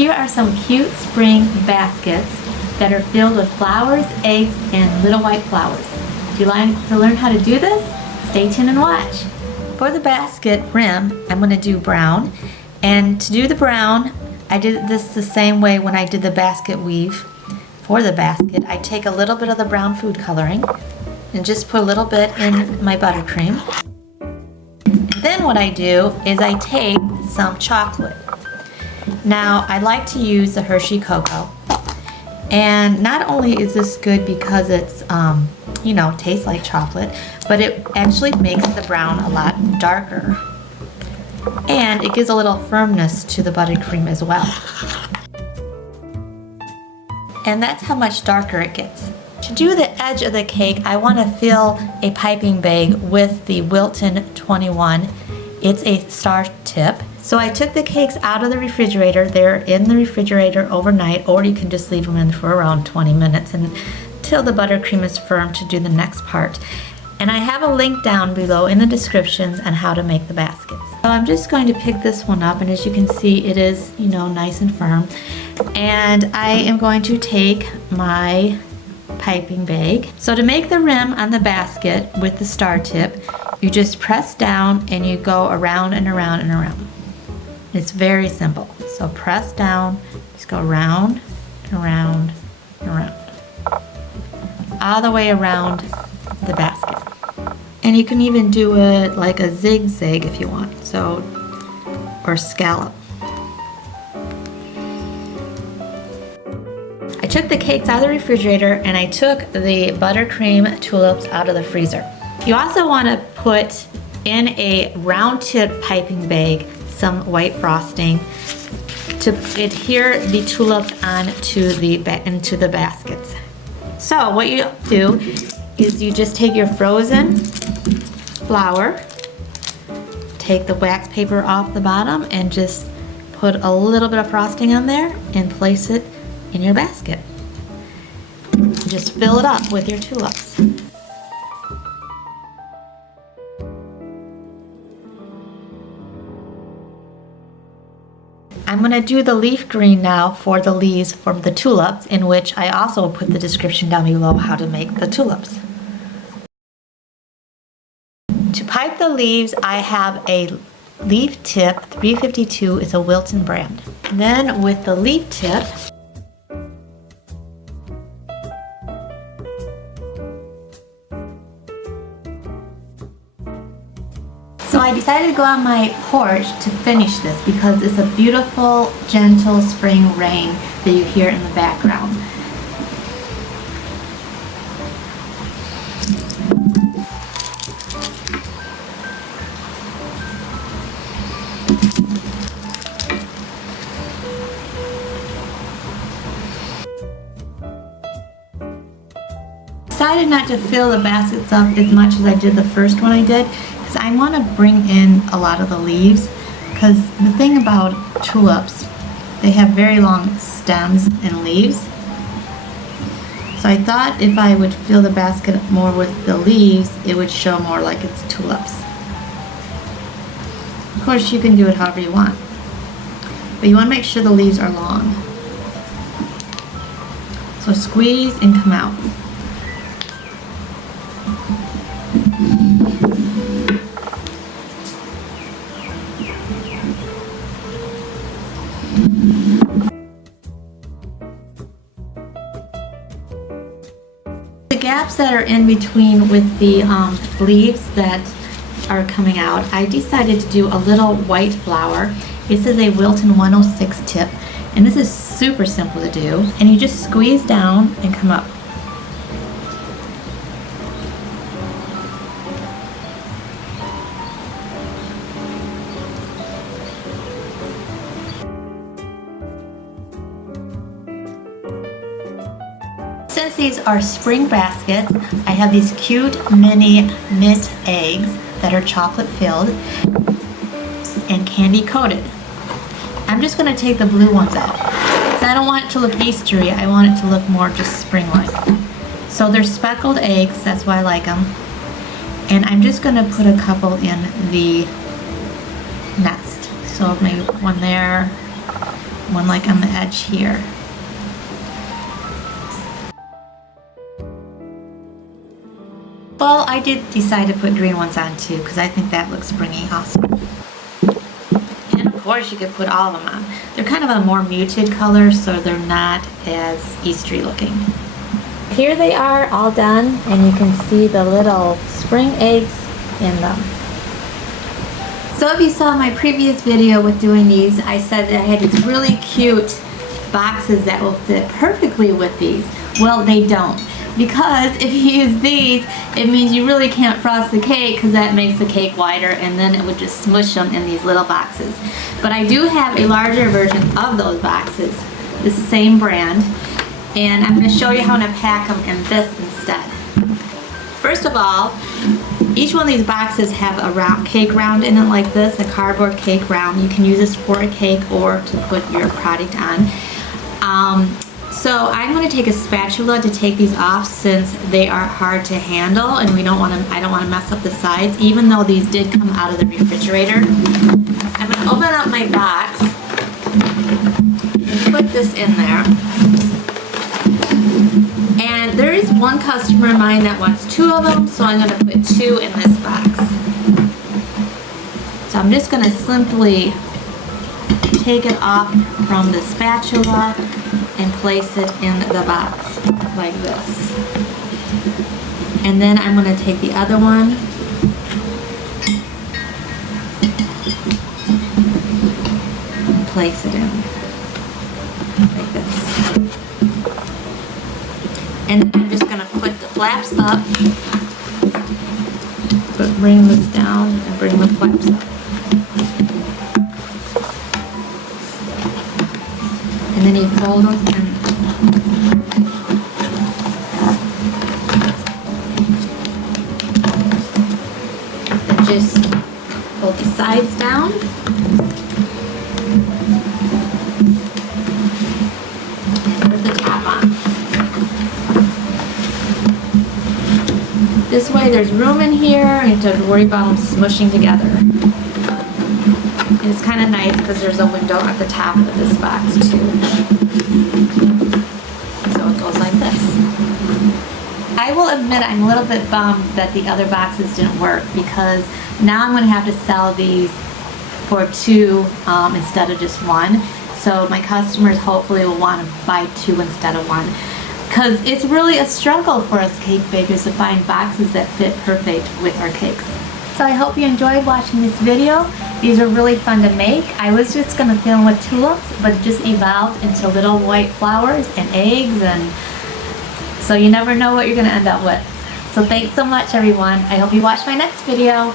Here are some cute spring baskets that are filled with flowers, eggs, and little white flowers. If you like to learn how to do this, stay tuned and watch. For the basket rim, I'm going to do brown. And to do the brown, I did this the same way when I did the basket weave. For the basket, I take a little bit of the brown food coloring and just put a little bit in my buttercream. Then what I do is I take some chocolate. Now, I like to use the Hershey Cocoa. And not only is this good because it's, tastes like chocolate, but it actually makes the brown a lot darker. And it gives a little firmness to the buttercream as well. And that's how much darker it gets. To do the edge of the cake, I want to fill a piping bag with the Wilton 21. It's a star tip. So I took the cakes out of the refrigerator. They're in the refrigerator overnight, or you can just leave them in for around 20 minutes until the buttercream is firm to do the next part. And I have a link down below in the descriptions on how to make the baskets. So I'm just going to pick this one up, and as you can see, it is, nice and firm. And I am going to take my piping bag. So to make the rim on the basket with the star tip, you just press down and you go around and around and around. It's very simple. So press down, just go around, around, around. All the way around the basket. And you can even do it like a zigzag if you want, or scallop. I took the cakes out of the refrigerator and I took the buttercream tulips out of the freezer. You also want to put in a round tip piping bag some white frosting to adhere the tulips into the baskets. So what you do is you just take your frozen flour, take the wax paper off the bottom, and just put a little bit of frosting on there and place it in your basket. Just fill it up with your tulips. I'm going to do the leaf green now for the leaves from the tulips, in which I also put the description down below how to make the tulips. To pipe the leaves, I have a leaf tip 352. It's a Wilton brand. Then with the leaf tip, so I decided to go on my porch to finish this because it's a beautiful, gentle spring rain that you hear in the background. I decided not to fill the baskets up as much as I did the first one I did, because I want to bring in a lot of the leaves, because the thing about tulips, they have very long stems and leaves. So I thought if I would fill the basket more with the leaves, it would show more like it's tulips. Of course, you can do it however you want, but you want to make sure the leaves are long. So squeeze and come out. The gaps that are in between with the leaves that are coming out, I decided to do a little white flower. This is a Wilton 106 tip, and this is super simple to do, and you just squeeze down and come up. Since these are spring baskets, I have these cute mini mint eggs that are chocolate filled and candy coated. I'm just going to take the blue ones out, because I don't want it to look Eastery. I want it to look more just spring-like. So they're speckled eggs, that's why I like them. And I'm just going to put a couple in the nest. So maybe one there, one like on the edge here. Well, I did decide to put green ones on too because I think that looks springy awesome. And of course you could put all of them on. They're kind of a more muted color, so they're not as Eastery looking. Here they are all done, and you can see the little spring eggs in them. So if you saw my previous video with doing these, I said that I had these really cute boxes that will fit perfectly with these. Well, they don't. Because if you use these, it means you really can't frost the cake because that makes the cake wider, and then it would just smush them in these little boxes. But I do have a larger version of those boxes. It's the same brand. And I'm going to show you how I'm going to pack them in this instead. First of all, each one of these boxes have a round cake round in it like this, a cardboard cake round. You can use this for a cake or to put your product on. So I'm going to take a spatula to take these off since they are hard to handle, and I don't want to mess up the sides, even though these did come out of the refrigerator. I'm going to open up my box and put this in there. And there is one customer of mine that wants 2 of them, so I'm going to put 2 in this box. So I'm just going to simply take it off from the spatula and place it in the box like this. And then I'm going to take the other one and place it in like this. And then I'm just going to put the flaps up, but bring this down and bring the flaps up. And then you fold them and just fold the sides down. And put the top on. This way there's room in here and you don't have to worry about them smushing together. And it's kind of nice because there's a window at the top of this box too. So it goes like this. I will admit I'm a little bit bummed that the other boxes didn't work because now I'm going to have to sell these for 2 instead of just 1. So my customers hopefully will want to buy 2 instead of 1. Because it's really a struggle for us cake bakers to find boxes that fit perfect with our cakes. So I hope you enjoyed watching this video. These are really fun to make. I was just going to film with tulips, but it just evolved into little white flowers and eggs, and so you never know what you're going to end up with. So thanks so much everyone. I hope you watch my next video.